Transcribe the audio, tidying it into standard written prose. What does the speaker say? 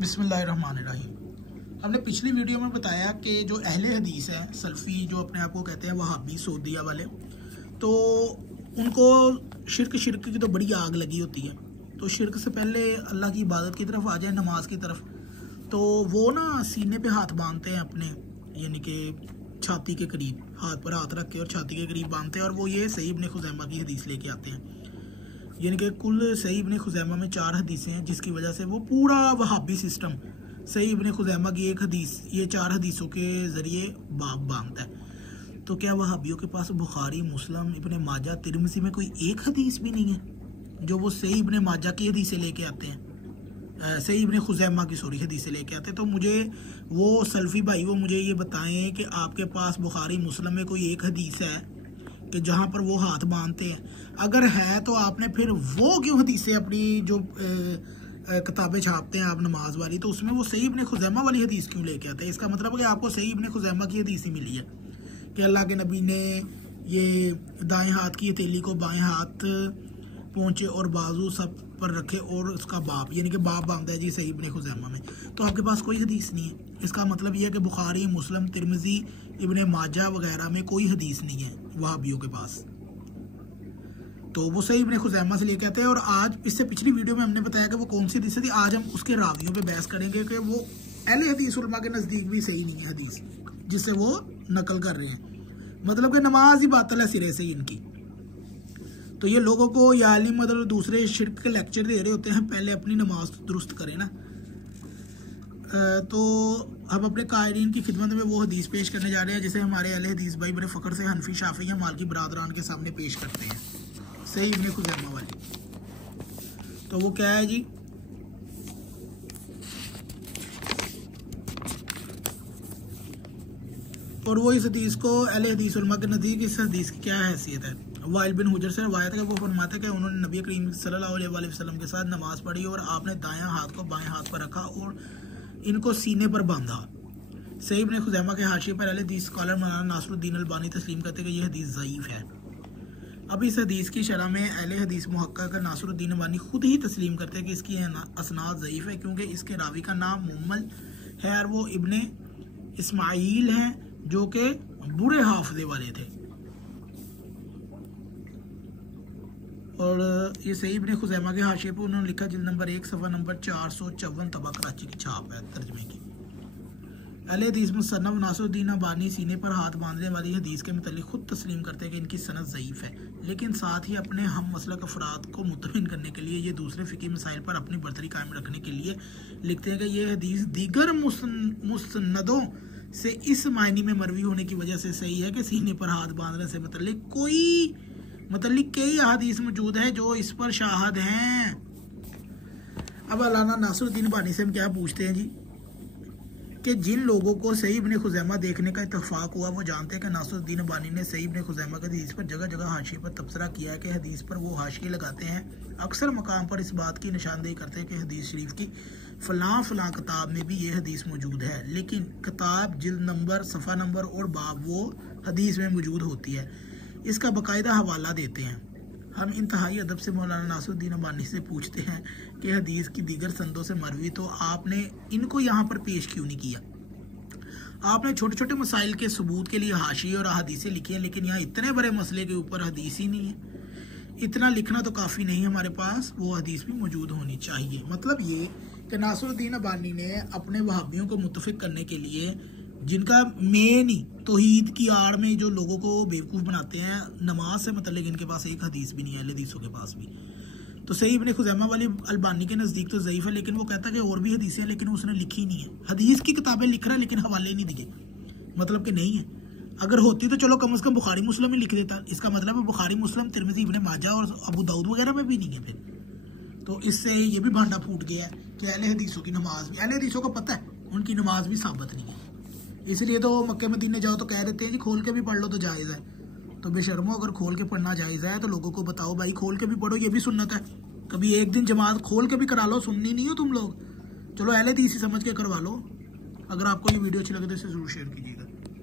बिस्मिल्लाहिर्रहमानिर्रहीम। हमने पिछली वीडियो में बताया कि जो अहले हदीस है, सल्फ़ी जो अपने आप को कहते हैं वहाबी सऊदिया वाले, तो उनको शिरक की तो बड़ी आग लगी होती है। तो शिरक से पहले अल्लाह की इबादत की तरफ आ जाए, नमाज की तरफ, तो वो ना सीने पे हाथ बांधते हैं अपने, यानी कि छाती के करीब, हाथ पर हाथ रख के और छाती के करीब बांधते हैं, और वो ये सही इब्ने खुज़ैमा की हदीस लेके आते हैं। यानी कि कुल सही इब्ने खुज़ैमा में 4 हदीसें हैं, जिसकी वजह से वो पूरा वहाबी सिस्टम सही इब्ने खुज़ैमा की एक हदीस, ये 4 हदीसों के ज़रिए बाब बांधता है। तो क्या वहाबियों के पास बुखारी, मुस्लिम, इब्ने माजा, तिरमिज़ी में कोई एक हदीस भी नहीं है जो वो सही इब्ने माजा की हदीसें लेके आते हैं, सही इब्ने खुज़ैमा की हदीसें लेके आते हैं? तो मुझे वो सल्फ़ी भाई वो मुझे ये बताएं कि आपके पास बुखारी, मुस्लिम में कोई एक हदीस है कि जहाँ पर वो हाथ बांधते हैं? अगर है तो आपने फिर वो क्यों हदीसें अपनी जो किताबें छापते हैं आप नमाज वाली, तो उसमें वो सही इब्ने खुज़ैमा वाली हदीस क्यों लेके आते हैं? इसका मतलब है कि आपको सही इब्ने खुज़ैमा की हदीस ही मिली है कि अल्लाह के नबी ने ये दाएं हाथ की हथेली को बाएं हाथ पहुंचे और बाजू सब पर रखे और उसका बाप, यानी कि बाप बांधता है जी सही इब्ने खुज़ैमा में। तो आपके पास कोई हदीस नहीं है। इसका मतलब यह है कि बुखारी, मुस्लिम, तिरमिज़ी, इब्ने माजा वगैरह में कोई हदीस नहीं है वहाबियों के पास। तो वो सही इब्ने खुज़ैमा से लेके आते हैं। और आज इससे पिछली वीडियो में हमने बताया कि वो कौन सी हदीस थी। आज हम उसके रावियों पे बहस करेंगे कि वो अहले हदीस उलमा के नज़दीक भी सही नहीं है हदीस जिससे वो नकल कर रहे हैं। मतलब कि नमाज ही बातिल है सिरे से इनकी। तो ये लोगों को या अली मदद और दूसरे शिरक के लेक्चर दे रहे होते हैं, पहले अपनी नमाज दुरुस्त करें ना। तो अब अपने कायरीन की खिदमत में वो हदीस पेश करने जा रहे हैं जिसे हमारे अहले हदीस भाई बड़े फ़ख्र से हनफी, शाफी या मालिकी बरादरान के सामने पेश करते हैं, सही इब्ने खुज़ैमा वाली। तो वो क्या है जी? और वो इस हदीस को अहले हदीस उलमा के नज़दीक इस हदीस की क्या हैसियत है? वाइल बिन हुजर से रवायत है, वो फरमाते हैं कि उन्होंने नबी करीम सल्लल्लाहु अलैहि वसल्लम के साथ नमाज पढ़ी और आपने दायां हाथ को बाएं हाथ पर रखा और इनको सीने पर बांधा। सही इब्ने खुज़ैमा के हाशिए पर अहले हदीस स्कॉलर मौलाना नासरुद्दीन अलबानी तस्लीम करते हैं कि यह हदीस ज़ईफ़ है। अब इस हदीस की शरह में अहले हदीस मुहक्किक नासरुद्दीन अलबानी खुद ही तस्लीम करते हैं कि इसकी असनाद ज़ईफ़ है, क्योंकि इसके रावी का नाम मुम्मल है और वो इब्ने इस्माईल हैं जो कि बुरे हाफजे वाले थे। और ये सही इब्ने खुज़ैमा के हाशिए पर उन्होंने लिखा, जिल्द नंबर 1 सफ़ा नंबर 454 तबा कराची की छाप है तर्जमे की। अहले हदीस मुसन्नफ़ नासरुद्दीन अलबानी सीने पर हाथ बांधने वाली हदीस के मुतालिक खुद तस्लीम करते हैं कि इनकी सनद ज़ईफ़ है, लेकिन साथ ही अपने हम मसलक अफराद को मुतमिन करने के लिए ये दूसरे फ़िक़ही मसाइल पर अपनी बरतरी कायम रखने के लिए लिखते हैं कि ये हदीस दीगर मुसन्नदों से इस मायने में मरवी होने की वजह से सही है कि सीने पर हाथ बांधने से मतलब कई हदीस मौजूद है जो इस पर शाहद हैं। अब अल्लामा नासरुद्दीन अलबानी से हम क्या पूछते हैं जी कि जिन लोगों को सही इब्ने खुज़ैमा देखने का इत्तफाक हुआ वो जानते हैं कि नासरुद्दीन अलबानी ने सही इब्ने खुज़ैमा की हदीस पर जगह जगह हाशिए पर तबसरा किया है कि हदीस पर वो हाशिए लगाते हैं, अक्सर मकाम पर इस बात की निशानदेही करते हैं कि हदीस शरीफ की फ़लाँ किताब में भी ये हदीस मौजूद है, लेकिन किताब, जिल्द नंबर, सफ़ा नंबर और बाब वो हदीस में मौजूद होती है, इसका बाकायदा हवाला देते हैं। हम इंतहाई अदब से मौलाना नासरुद्दीन अलबानी से पूछते हैं कि हदीस की दीगर संदों से मरवी तो आपने इनको यहाँ पर पेश क्यों नहीं किया? आपने छोटे छोटे मसाइल के सबूत के लिए हाशिए और हदीसें लिखी हैं, लेकिन यहाँ इतने बड़े मसले के ऊपर हदीस ही नहीं है। इतना लिखना तो काफ़ी नहीं, हमारे पास वो हदीस भी मौजूद होनी चाहिए। मतलब ये कि नासरुद्दीन अलबानी ने अपने वहाबियों को मुत्तफिक करने के लिए, जिनका मेन ही तौहीद की आड़ में जो लोगों को बेवकूफ़ बनाते हैं, नमाज से मतलब इनके पास एक हदीस भी नहीं है, हदीसों के पास भी। तो सही इब्ने खुज़ैमा वाली अलबानी के नज़दीक तो ज़ईफ़ है, लेकिन वो कहता है कि और भी हदीसें हैं, लेकिन उसने लिखी नहीं है। हदीस की किताबें लिख रहा है लेकिन हवाले नहीं दिए, मतलब कि नहीं है। अगर होती तो चलो कम से कम बुखारी मुस्लिम में लिख देता। इसका मतलब है बुखारी, मुस्लिम, तिरमिज़ी, इब्ने माजा और अबू दाऊद वगैरह में भी नहीं है फिर। तो इससे ये भी भांडा फूट गया है कि अहले हदीसों की नमाज भी, अहले हदीसों को पता है उनकी नमाज भी साबित नहीं है, इसलिए तो मक्के मदीने जाओ तो कह देते हैं जी खोल के भी पढ़ लो तो जायज़ है। तो बेशर्मो, अगर खोल के पढ़ना जायज़ है तो लोगों को बताओ भाई खोल के भी पढ़ो, ये भी सुन्नत है। कभी एक दिन जमात खोल के भी करा लो, सुननी नहीं हो तुम लोग, चलो अहले हदीस ही समझ के करवा लो। अगर आपको ये वीडियो अच्छी लगे तो इसे ज़रूर शेयर कीजिएगा।